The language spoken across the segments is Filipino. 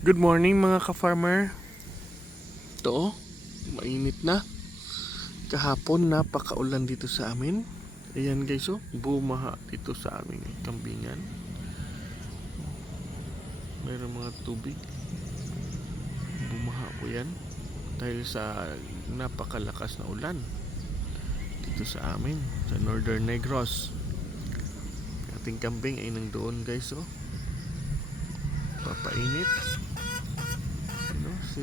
Good morning mga ka-farmer. Ito, mainit na. Kahapon napakaulan dito sa amin. Ayan guys, oh, bumaha dito sa aming kambingan. Mayroong mga tubig. Bumaha po yan dahil sa napakalakas na ulan dito sa amin, sa Northern Negros. Ating kambing ay nandoon guys, oh. Papainit. Ano, si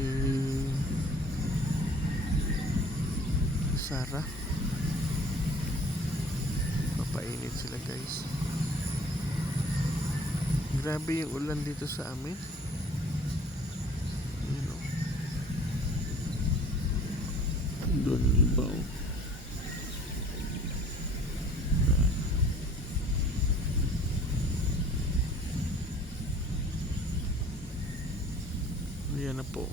Sarah. Papainit sila guys. Grabe yung ulan dito sa amin. Ayun, oh. Doon yung iba, oh. Ayan na po.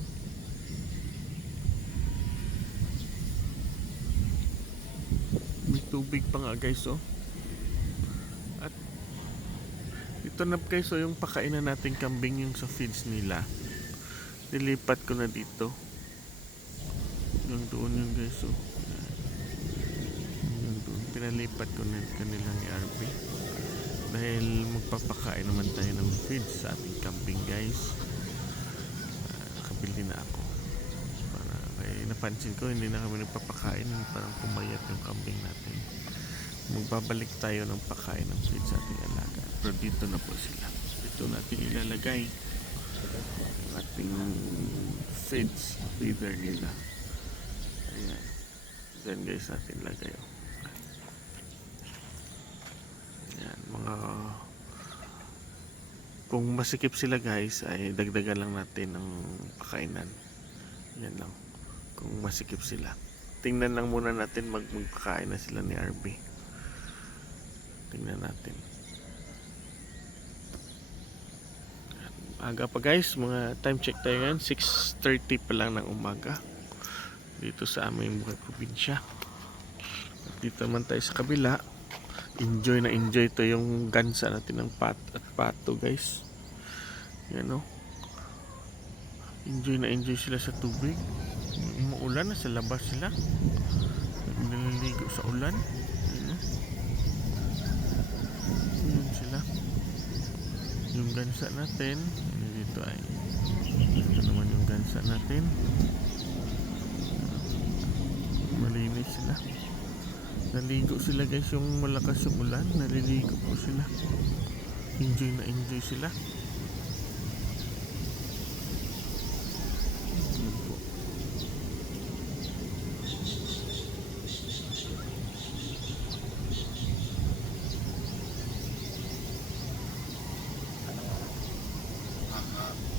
May tubig pa nga guys, oh. At ito na guys, oh, yung pakainan nating kambing, yung sa feeds nila. Nilipat ko na dito. Yung doon yung guys, oh. Yung doon. Pinalipat ko na kanila ni RB. Dahil magpapakain naman tayo ng feeds sa ating kambing guys. Nakabili na ako. Kaya napansin ko hindi na kami nagpapakain, parang pumayat yung kambing natin. Magbabalik tayo ng pakain ng feed sa ating alaga. Pero dito na po sila. Dito natin ilalagay yung ating feeds, feeder nila. Ayan. Diyan guys natin lagay. Ayan, kung masikip sila guys ay dagdagan lang natin ng pakainan. Yan lang. Kung masikip sila. Tingnan lang muna natin magpakain na sila ni RB. Tingnan natin. Aga pa guys, mga time check tayo ngayon, 6:30 pa lang ng umaga dito sa aming buhay probinsya. At dito naman tayo sa kabila. Enjoy na enjoy to yung gansa natin ng pato guys. Yan, oh. Enjoy na enjoy sila sa tubig. Umuulan na, sa labas sila. Naliligo sa ulan. Yun sila. Yung gansa natin dito ay ito naman yung gansa natin. Malinis sila. Naligo sila guys, yung malakas yung ulan. Naliligo po sila. Enjoy na enjoy sila.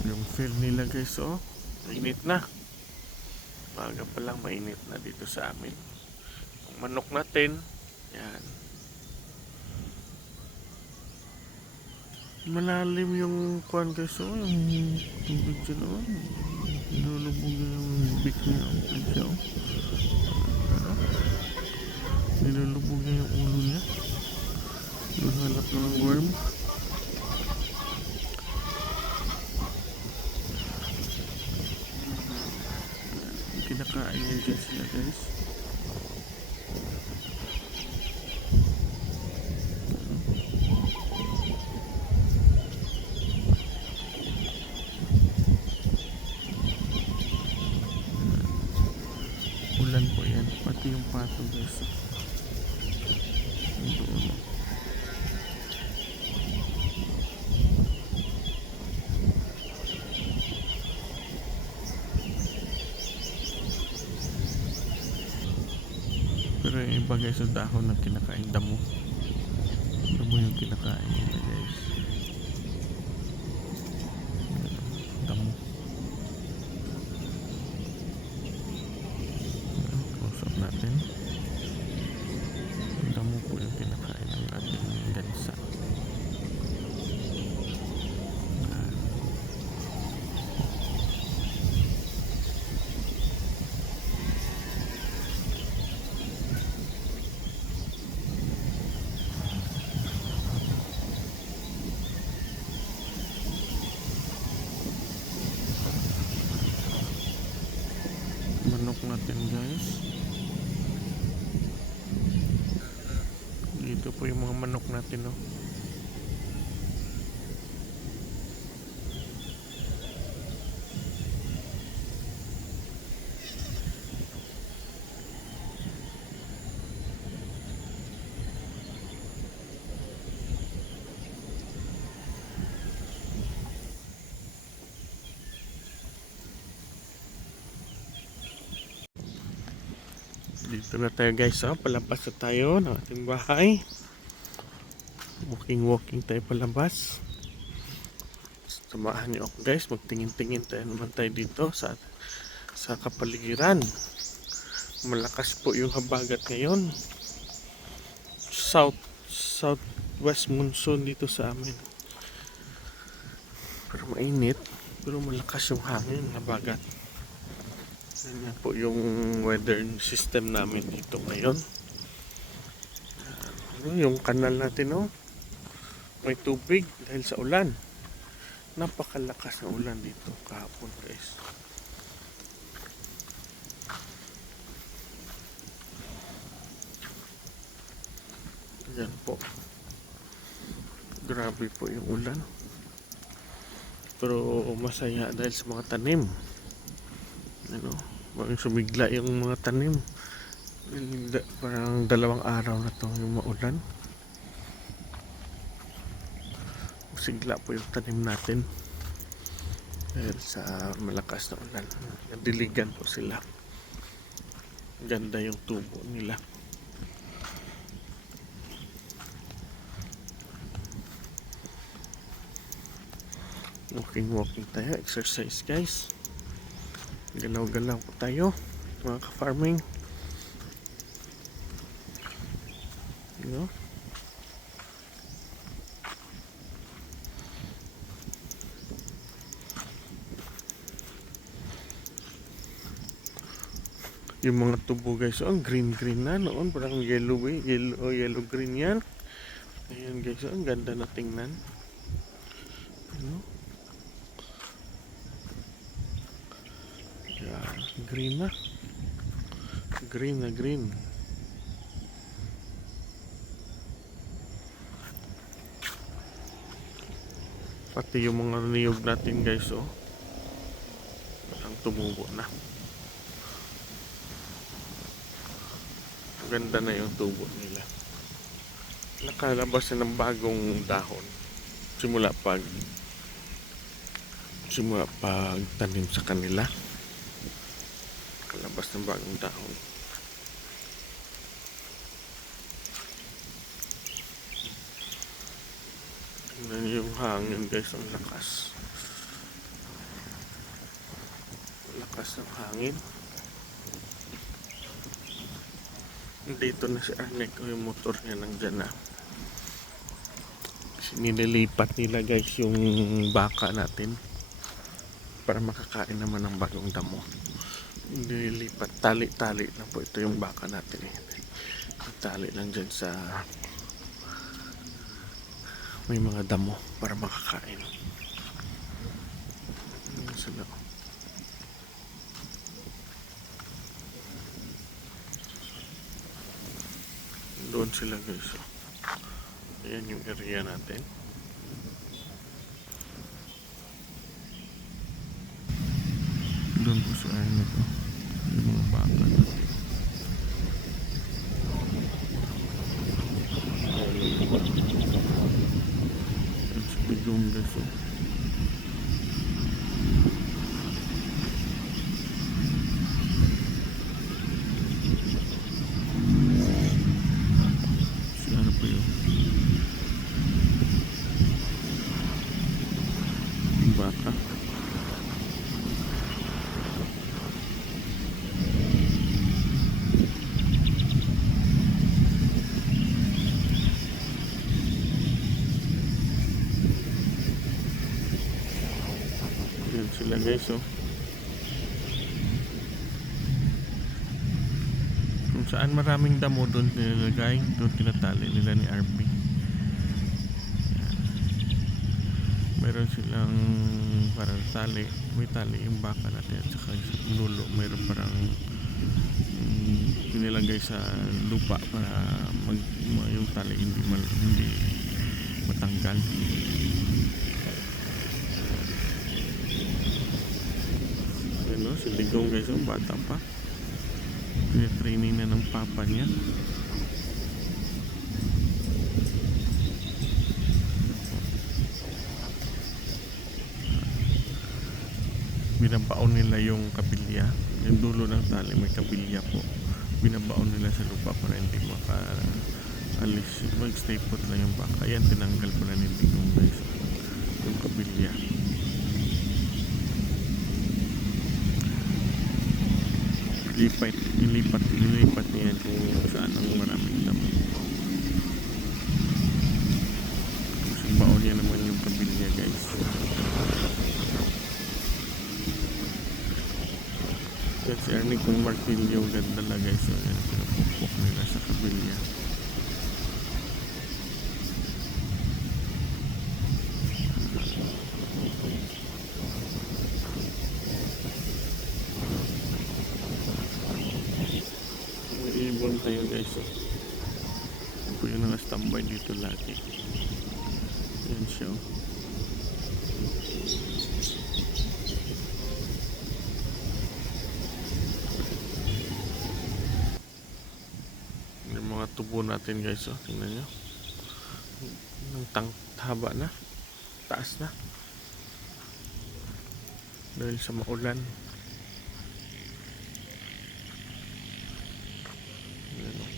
Yung field nila guys, oh, mainit na. Baga pa lang mainit na dito sa amin. Yung manok natin, yan. Malalim yung kuwan guys, oh, yung tubig dyan, oh. Nilulubog yung bibig niya, oh. Nilulubog niya yung ulo niya. Luhalap na ng worm. Kinakain niya dyan sila guys. Ulan po yan, pati yung pato guys. Doon. Pero yung iba guys, yung dahon na kinakain, damo yung kinakain nila guys. Damo. Usap natin. Damo po yung kinakain ng ating gansa. manok natin guys. Dito po yung mga manok natin, no. Dito na tayo guys, palabas na tayo ng ating bahay. Walking tayo palabas. Samahan niyo ako guys, magtingin-tingin tayo naman tayo dito sa kapaligiran. Malakas po yung habagat ngayon. Southwest monsoon dito sa amin. Pero mainit, pero malakas yung hangin, habagat. Yan po yung weather system namin dito ngayon. Yung kanal natin, may tubig dahil sa ulan. Napakalakas ng ulan dito kahapon guys. Yan po. Grabe po yung ulan. Pero masaya dahil sa mga tanim. Parang sumigla yung mga tanim. Parang 2 araw na to yung maulan. Sigla po yung tanim natin dahil sa malakas na ulan. Nadiligan po sila. Ganda yung tubo nila. Walking tayo, exercise guys. Galaw-galaw po tayo mga ka-farming. Yung mga tubo guys, ang green na noon, parang yellow green yan. Ayan guys, ang ganda na tingnan. Yan, green na green. Pati yung mga niyog natin guys, parang tumubo na. Ganda na yung tubo nila. Nakalabas na ng bagong dahon simula pag tanim sa kanila. Nakalabas ng bagong dahon. Tingnan yung hangin guys, ang lakas. Lakas ng hangin. Dito na si Arnek, yung motor niya nandyan na. Nililipat nila guys yung baka natin para makakain naman ng bagong damo. Nililipat, tali-tali na po ito yung baka natin. Tali lang dyan sa may mga damo para makakain. Sila. Doon sila guys. Ayan yung area natin. Doon po sa ayan ito. Yung mga baka natin. Ayan sa bigong guys. Baka. Yan sila guys, Kung saan maraming damo doon nilalagay, doon tinatali nila ni RP. Meron silang parang tali, may tali yung baka natin at saka sa nulo mayroon parang pinilagay sa lupa para yung tali hindi matanggal. Ano, si Ligong guys, yung bata pa. Training na ng papa niya. Binabaon nila yung kabilya, yung dulo ng tali may kabilya po, binabaon nila sa lupa para hindi makaalis, mag-stay put lang yung baka. Ayan, tinanggal po na ni Ligong guys yung kabilya. Nilipat niya kung saan ang maraming damo. Tapos baon niya naman yung kabilya guys. Yan si Ernie kung martilyo ganda na guys. So yan, pinapupok nila sa kabilya. May ibon tayo guys. Ito po yung naka-standby dito lagi. Yan siya. Yung mga tubo natin guys, oh, tingnan nyo. Ng haba na, taas na. Dahil sa maulan. Ayan, oh.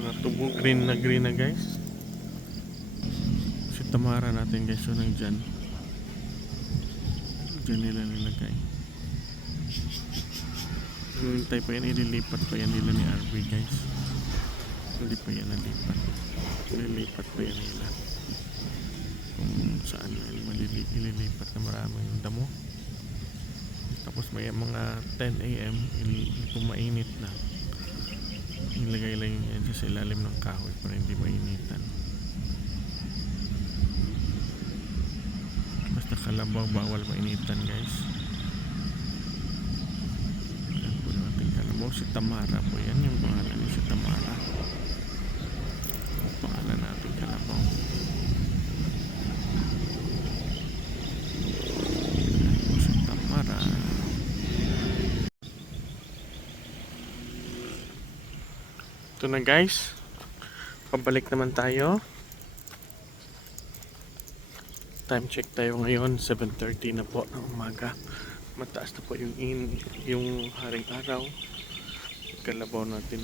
Mga tubo green na guys. Si Tamara natin guys, so nandyan nila nilagay. Hintay pa yan, ililipat pa yan nila ni RB guys. Hindi pa yan nalipat, ililipat pa yan nila kung saan ililipat na maraming damo. Tapos may mga 10 AM kung mainit na, ilagay lang yan sa ilalim ng kahoy para hindi mainitan. Basta kalabaw, bawal mainitan guys. Ayan po yung ating kalabaw. Si Tamara po yan, yung pangalan niya, si Tamara. Pangalan natin kalabaw. Ayan po si Tamara. Ito na guys, pabalik naman tayo. Time check tayo ngayon, 7:30 na po ng umaga. Mataas na po yung haring araw. Kalabaw natin,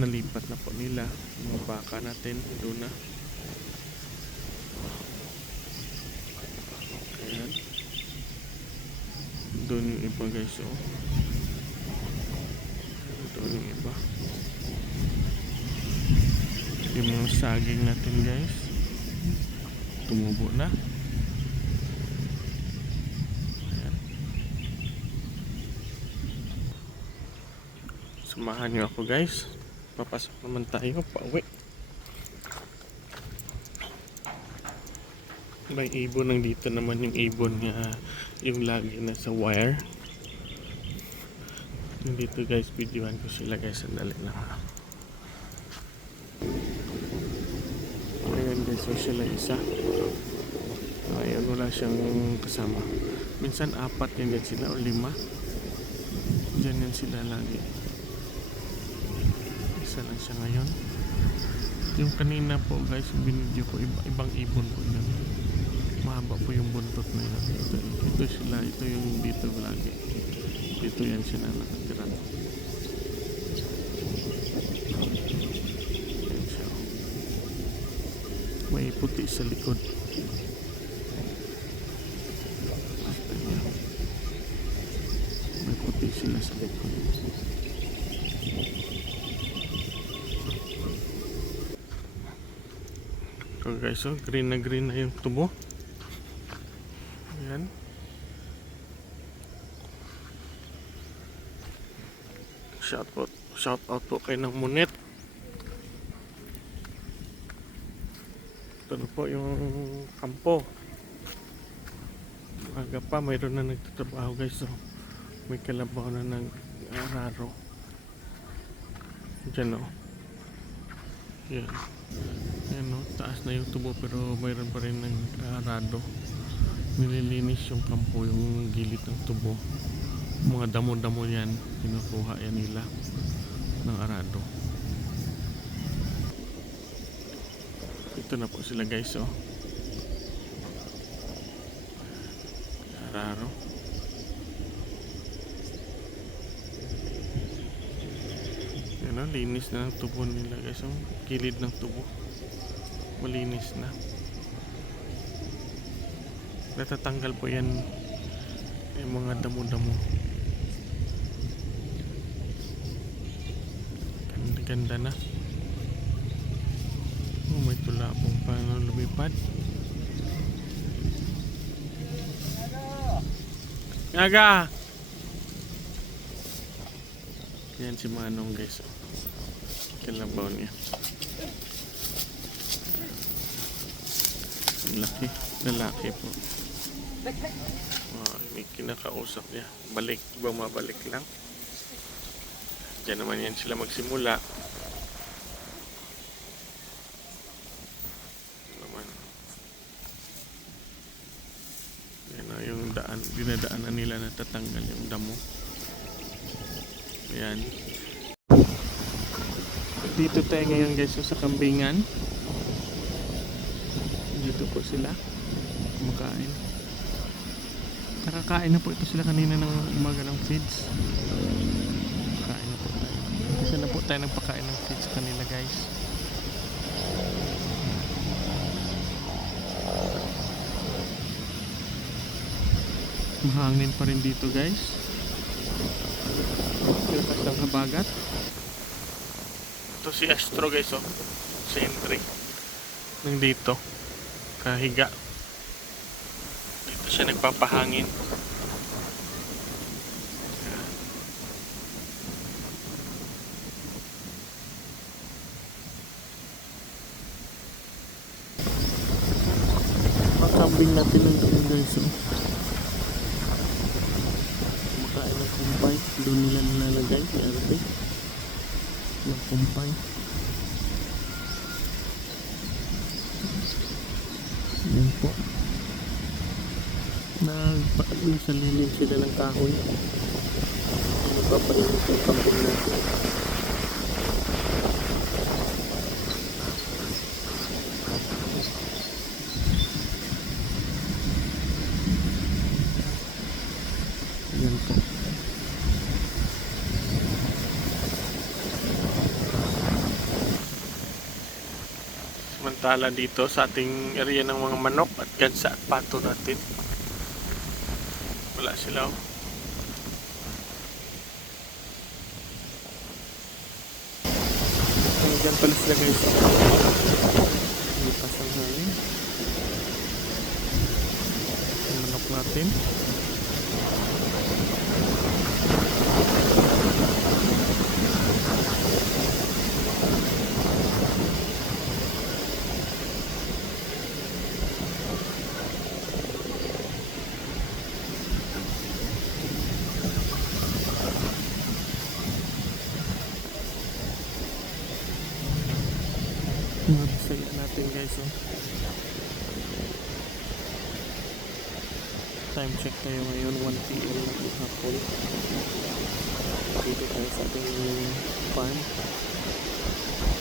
nalipat na po nila. Mga baka natin doon na. Ayan, doon yung iba guys, oh. Doon yung iba. Yung mga saging natin guys, tumubo na. Ayan. Samahan nyo ako guys, papasok naman tayo, pauwi. May ibon, nandito naman yung ibon nga, yung lagi na sa wire. Nandito guys, videohan ko sila guys, sandali lang. Ayan guys, so sila isa. Ayan, wala siyang kasama. Minsan 4 yan guys sila o 5. Diyan yan sila lagi. Isa lang siya ngayon. Yung kanina po guys, binidyo ko, ibang ibon po yun. Mahaba po yung buntot na yun. Ito sila, ito yung dito lagi. Dito yan sila nakatira. May puti sa likod. May puti sila sa likod. So guys, oh, green na yung tubo. Ayan. Shout out po kay ng Munit. Ito na po yung kampo. Aga pa, mayroon na nagtatrabaho guys. So, may kalabaw na nag-araro. Diyan o. Yan. Yan o, taas na yung tubo pero mayroon pa rin nag-arado. Nililinis yung kampo, yung gilid ng tubo. Mga damo-damo yan, kinukuha yan nila ng arado. Ito na po sila guys, oh. Araro. Yan, oh, linis na ng tubo nila guys, oh. Gilid ng tubo malinis na. Natatanggal po yan yung mga damo-damo. Ganda na. Oh, may tulapong pa na lumipad. Ngaga! Yan si Manong guys. Kalabaw niya. Laki. Lalaki po. Oh, may kinakausap niya. Balik. Bumabalik lang. Diyan naman yan sila magsimula. Yung daan, dinadaanan nila na tatanggal yung damo. Ayan. Dito tayo ngayon guys sa kambingan. Dito po sila kumakain. Nakakain na po ito sila kanina ng umaga ng feeds. Kain na po tayo. Kasi na po tayo nagpakain ng feeds sa kanila guys. Mahangin pa rin dito guys. Lakas ng habagat. Ito si Astro guys, oh. Si Entry. Nandito. Kahiga. Dito siya nagpapahangin. Makambing natin ng doon guys, oh. Kumpay, doon nila nilalagay si Arte ng kumpay. Yan po, nagpalinis sila ng kahoy. Magpapalinis yung kampong natin. Yan po. Samantala dito sa ating area ng mga manok at gansa at pato natin, wala sila, oh. Diyan pala sila guys. Lipas ang hangin. Ang manok natin. Saya natin guys, oh. Time check tayo ngayon, 1 PM na hapon. Dito tayo sa ating farm.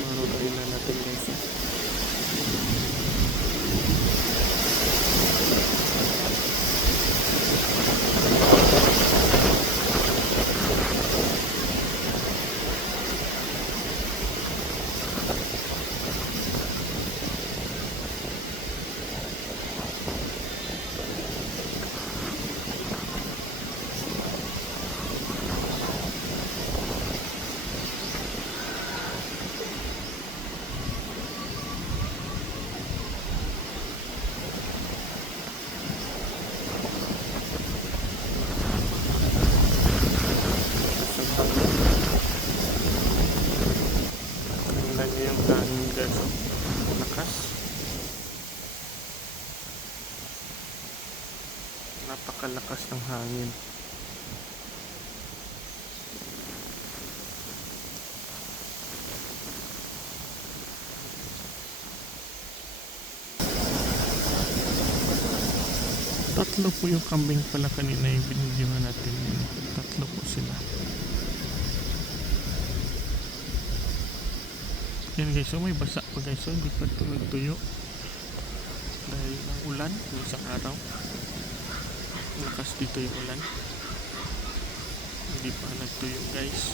Maroon na natin guys, oh. yung hangin guys. Oh. Lakas. Napakalakas ng hangin. Tatlo po yung kambing pala kanina yung binigyan natin. Tatlo po sila. Yan guys, so may basa pa guys, so hindi pa ito nagtuyo dahil ng ulan yung isang araw. Lakas dito yung ulan, hindi pa nagtuyo guys.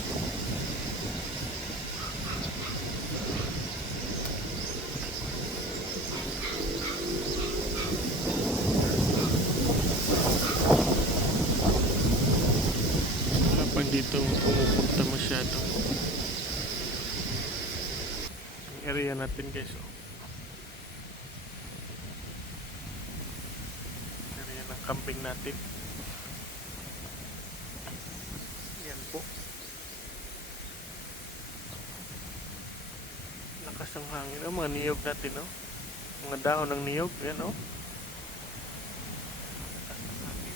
Wala pa dito pumupunta masyado ang area natin guys. Oh. Area ng camping natin. Yan po. Lakas ng hangin. Oh, mga niyog natin, no? Mga dahon ng niyog. Yan, oh. Lakas ng hangin.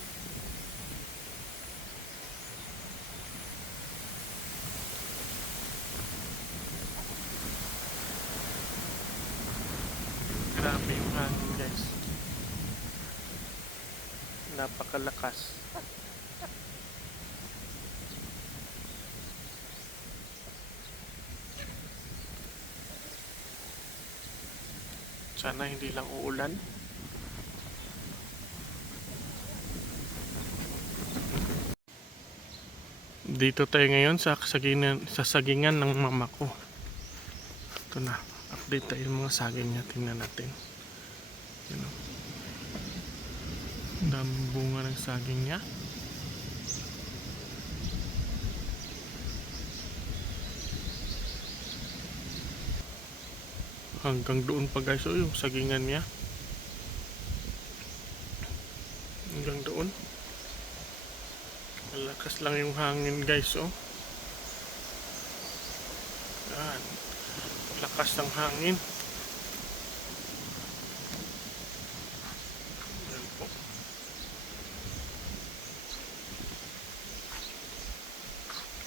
Grabe yung hangin, guys. Napakalakas. Sana hindi lang uulan. Dito tayo ngayon sa sagingan ng mama ko. Ito na. Update tayo yung mga saging niya. Tingnan natin. Yan o. Ang daming bunga ng saging niya. Hanggang doon pa guys, oh, yung sagingan niya. Hanggang doon. Malakas lang yung hangin guys, oh. Yan. Lakas ng hangin. Yan po.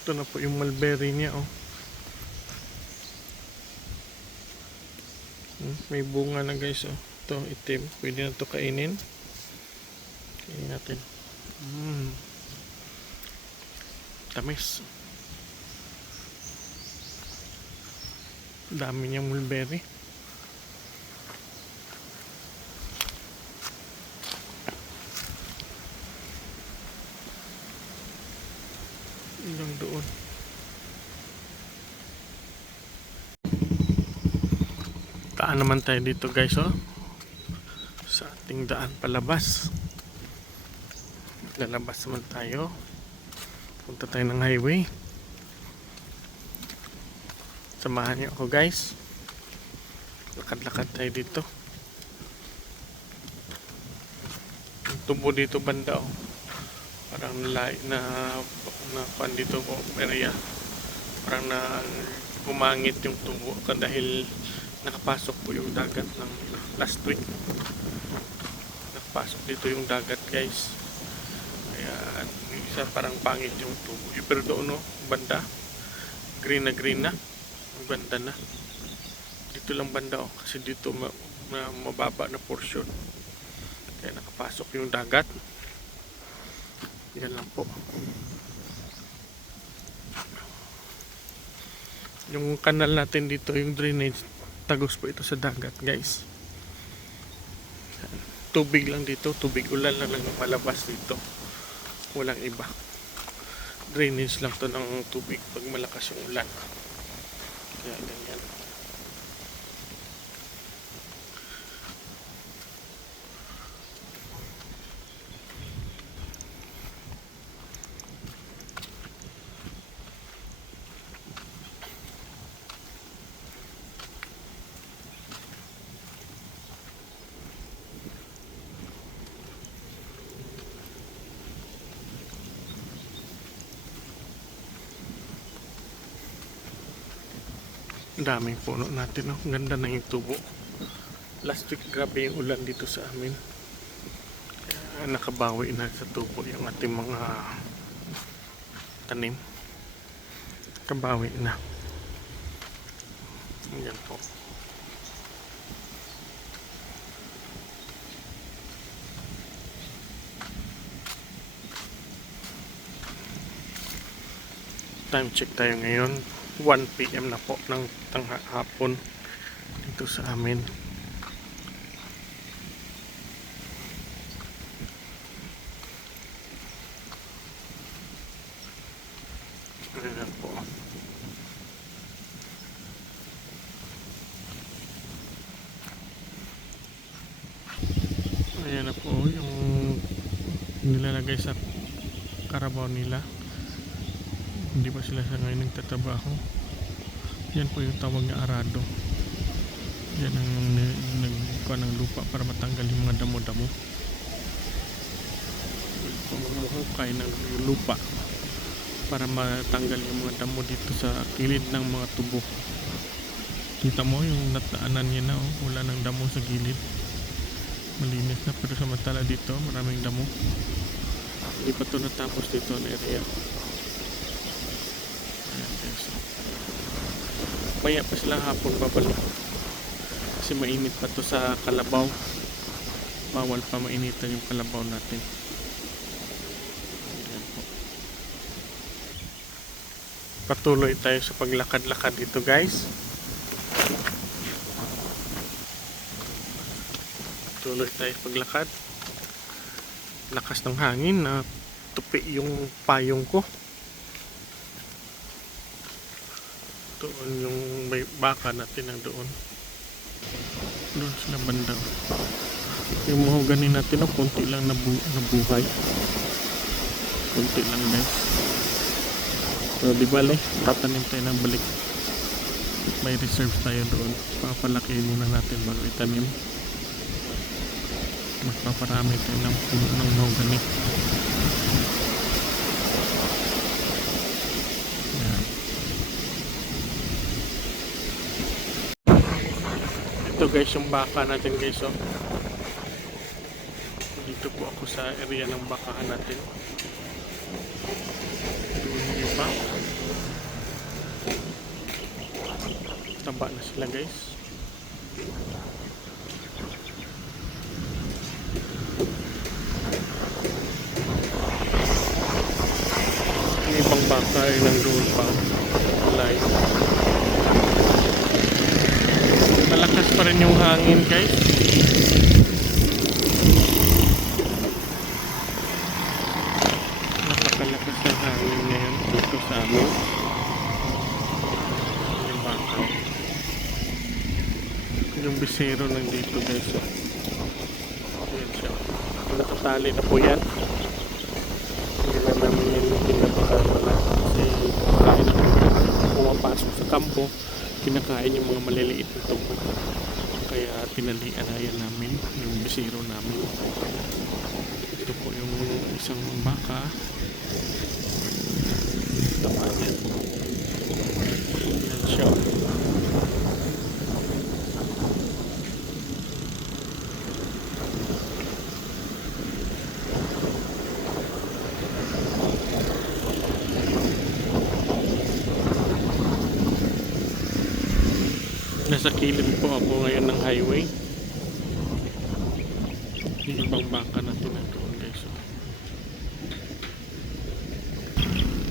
Ito na po yung mulberry niya, oh. May bunga na guys, oh. Ito itim, pwede na ito kainin. Kainin natin. Tamis. Dami niyang mulberry. Hanggang doon. Daan naman tayo dito guys, oh. Sa ating daan palabas. Lalabas naman tayo. Punta tayo ng highway. Samahan niyo ako guys. Lakad-lakad tayo dito. Yung tubo dito banda, oh. Parang na pan dito po area. Parang na gumangit yung tubo dahil nakapasok po yung dagat ng last week. Nakapasok dito yung dagat guys. Kaya isa parang pangit yung tubo. Pero doon, no, banda green na banda na. Dito lang banda, oh, kasi dito mababa na portion. Kaya nakapasok yung dagat. Yan lang po. Yung kanal natin dito, yung drainage, tagos po ito sa dagat guys. Tubig lang dito, tubig ulan lang malabas dito. Walang iba. Drainage lang to ng tubig pag malakas yung ulan. Kaya ganyan. Ang daming puno natin, oh. Ganda na yung tubo. Last week grabe yung ulan dito sa amin. Kaya nakabawi na sa tubo yung ating mga tanim. Kabawi na. Ayan po. Time check tayo ngayon. 1 PM na po ng hapon dito sa amin. Ayan po. Ayan na po yung nilalagay sa karabaw nila. Hindi pa sila sa ngayon nagtatrabaho. Yan po yung tawag na arado. Yan ang nagkuha ng lupa para matanggal yung mga damo-damo. Pamumuhukay ng lupa para matanggal yung mga damo dito sa kilid ng mga tubo. Kita mo yung nataanan niya na, oh. Wala ng damo sa gilid. Malinis na, pero samantala dito maraming damo. Hindi pa ito natapos dito na area. Maya pa silang hapon babalik kasi mainit pa to sa kalabaw. Bawal pa mainitan yung kalabaw natin. Ayan po. Patuloy tayo sa paglakad-lakad dito, guys. Patuloy tayo sa paglakad. Lakas ng hangin na tupi yung payong ko. Doon yung may baka natin ang doon sila banda. Yung mahogani natin, oh, konti lang nabuhay, konti lang, guys. So di bale, tatanim tayo ng balik. May reserve tayo doon. Papalaki muna natin bago itanim. Magpaparami tayo ng puno ng mahogani. Ito, guys, yung baka natin, guys, oh. Dito po ako sa area ng bakahan natin. Doon yung iba. Taba na sila, guys. Yung ibang baka ay nandoon pa. Live. Malakas pa rin yung hangin, guys. Napakalakas ng hangin ngayon dito sa amin. Yung bakaw. Yung bisero lang dito, guys. Ayan siya. Natatali na po yan. Hindi na namin yan pinapakain na. Kasi kain na pumapasok sa kampo. Kinakain yung mga maliliit na tubo. Kaya tinalian na yan namin yung bisiro namin. Ito po yung isang baka. Tama niya. Yan siya. Nasa kilid po ako ngayon ng highway. Yung ibang baka natin nandoon, guys.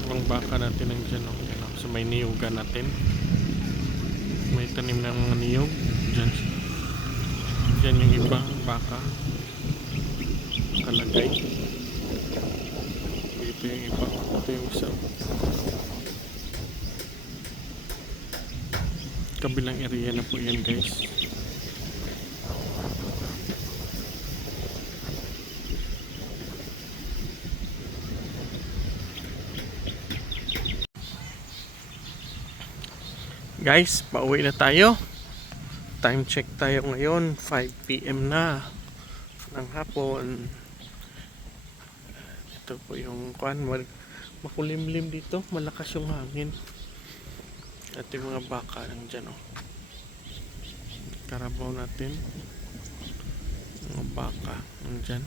Ibang baka natin nandiyan, oh. Yan, oh. So may niyugan natin. May tanim ng mga niyog. Diyan yung ibang baka. Kalagay. Ito yung iba. Ito yung isa. Kabilang area na po yan, guys. Guys, pauwi na tayo. Time check tayo ngayon, 5 PM na ng hapon. Ito po yung makulimlim dito, malakas yung hangin. Ating mga baka nandyan, oh. Karabaw natin. Mga baka nandyan.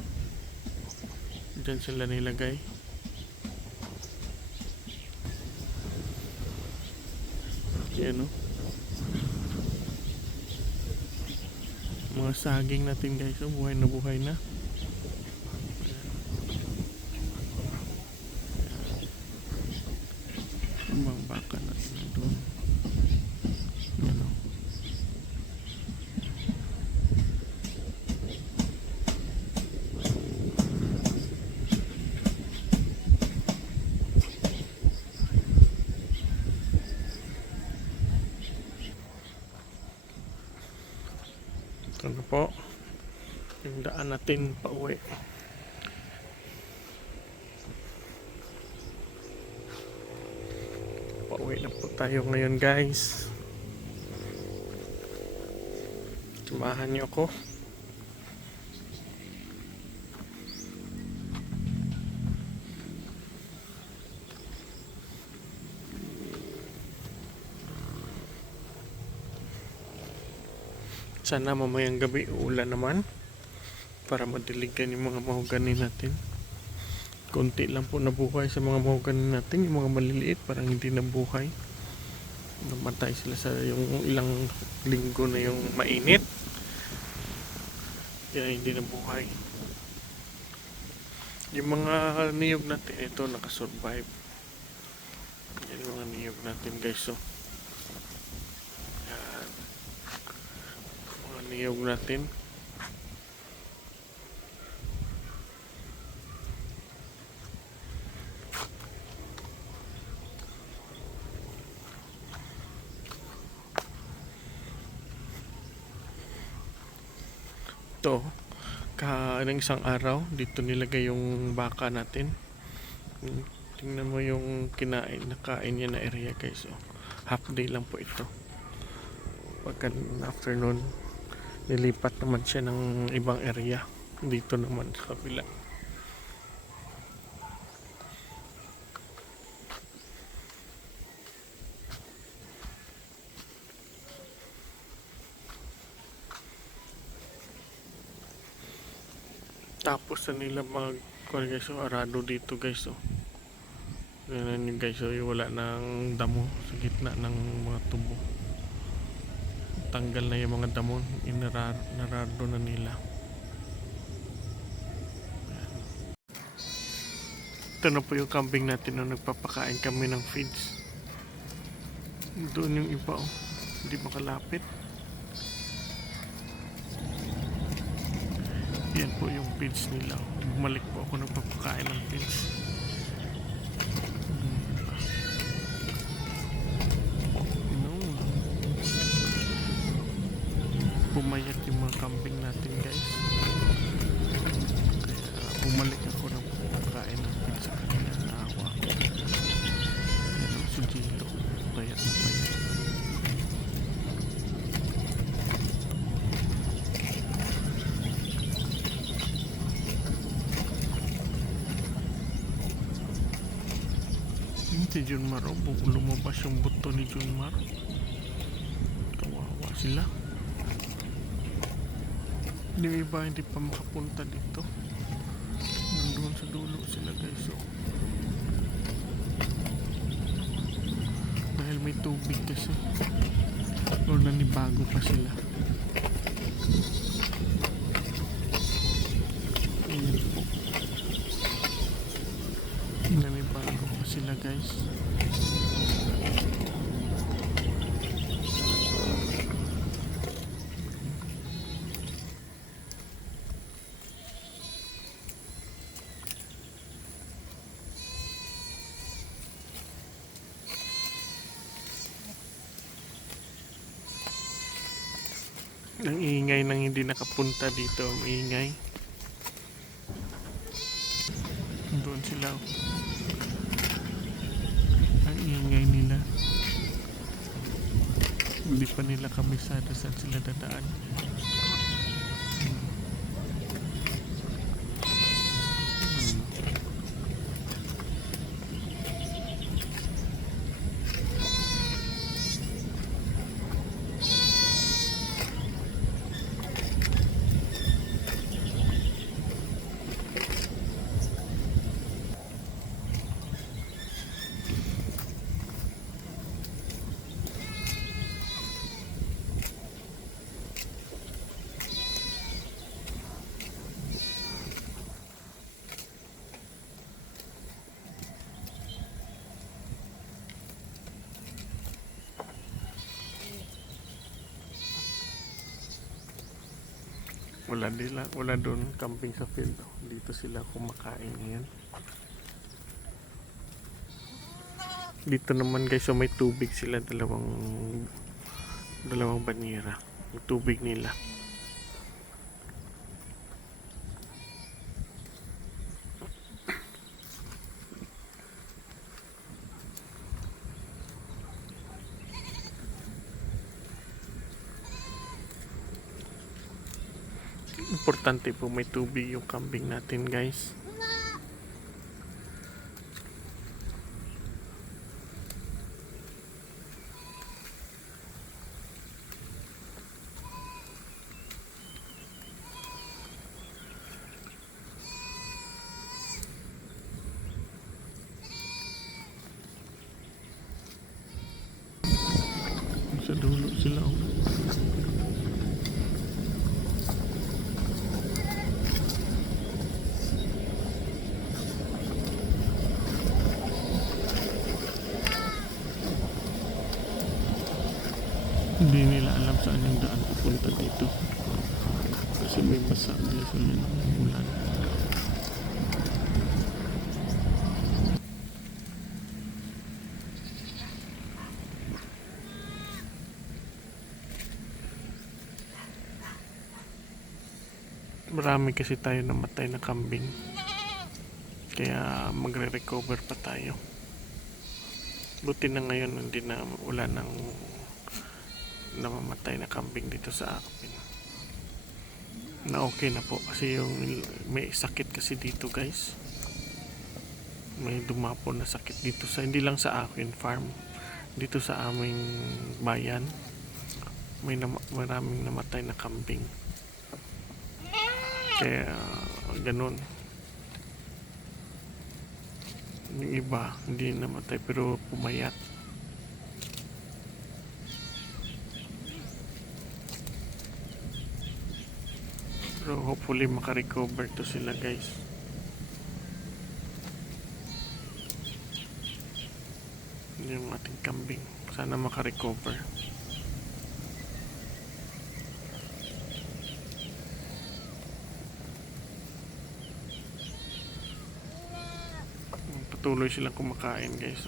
Dyan sila nilagay. Yan, oh. Mga saging natin guys, oh. Buhay na buhay na. Ibang baka natin doon. Yan, oh. Ito na po yung daan natin pa uwi. Pauwi na po tayo ngayon guys. Samahan niyo ako. Sana mamayang gabi uulan naman para madiligan yung mga mahogani natin. Konti lang po nabuhay sa mga mahogani natin. Yung mga maliliit parang hindi nabuhay. Namatay sila sa yung ilang linggo na yung mainit. Kaya hindi nabuhay. Yung mga niyog natin ito nakasurvive. Yan yung mga niyog natin guys. So, yan. Mga niyog natin. Ito, ng isang araw dito nilagay yung baka natin. Tingnan mo yung nakain niya na area guys. So, half day lang po ito. Pagka afternoon nilipat naman siya ng ibang area dito naman sa kabila. Tapos na nila guys, so, arado dito guys. So, ganun yung guys, so, wala ng damo sa gitna ng mga tubo. Tanggal na yung mga damo, narado na nila. Ito na po yung kambing natin na nagpapakain kami ng feeds. Doon yung iba, oh. Hindi makalapit. Yan po yung feeds nila. Bumalik po ako nagpapakain ng feeds. Pumayat yung mga kambing natin guys. Kaya bumalik ako ng pagkain ng pizza kanina. Naawa ko. Yan ang si Gilo. Payat na payat. Yung si Junmar, lumabas yung buto ni Junmar. Kawawa sila. Yung iba hindi pa makapunta dito. Nandun sa dulo sila guys. So, dahil may tubig kasi. O nanibago pa sila. Ayan po. Nanibago pa sila guys. Ang ingay nang hindi nakapunta dito. Ang ingay. Doon sila. Ang ingay nila. Hindi pa nila kabisado saan sila dadaan. Wala doon camping sa field. Dito sila kumakain ngayon. Dito naman guys, so may tubig sila, dalawang banyera. Yung tubig nila. Importante po may tubig yung kambing natin guys. Sa dulo sila. Hindi nila alam saan yung daan pupunta dito. Kasi may basa dito ng ulan. Marami kasi tayo namatay na kambing. Kaya magre-recover pa tayo. Buti na ngayon hindi na wala nang namamatay na kambing dito sa akin. Na okay na po kasi yung may sakit kasi dito guys. May dumapo na sakit dito sa hindi lang sa akin farm. Dito sa aming bayan may maraming namatay na kambing. Kaya ganun. Yung iba hindi namatay pero pumayat. Pero hopefully makarecover to sila guys. Yung ating kambing sana makarecover. Patuloy silang kumakain guys.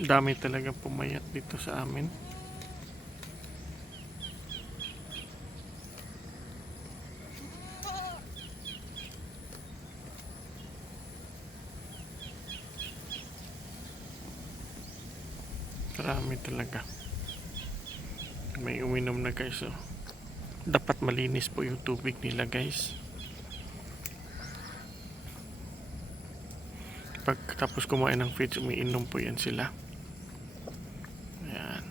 Dami talaga pumayat dito sa amin. Marami talaga. May uminom na guys. Dapat malinis po yung tubig nila guys. Pagkatapos kumain ng feeds, umiinom po yan sila. Ayan.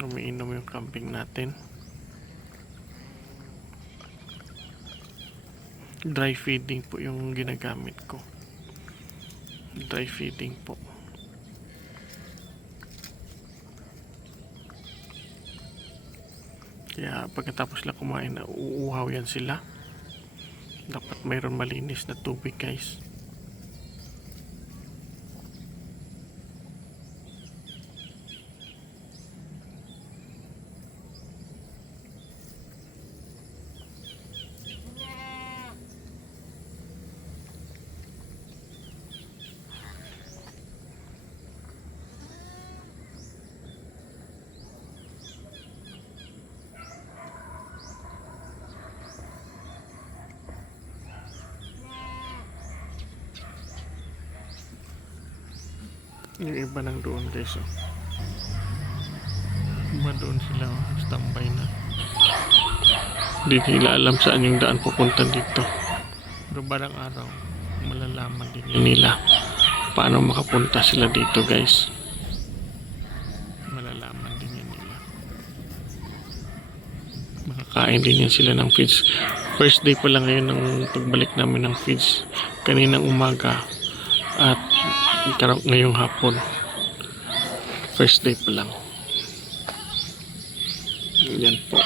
Umiinom yung kambing natin. Dry feeding po yung ginagamit ko. Dry feeding po. Kaya pagkatapos lang kumain na uuhaw yan sila. Dapat mayroon malinis na tubig guys. Yung iba nang doon guys. Iba doon sila, standby na. Hindi nila alam saan yung daan pupunta dito. Pero balang araw malalaman din nila paano makapunta sila dito, guys. Malalaman din yan nila. Makakain din yan sila ng feeds. First day pa lang ngayon ng pagbalik namin ng feeds. Kaninang umaga at ngayong hapon. First day pa lang. Yan po.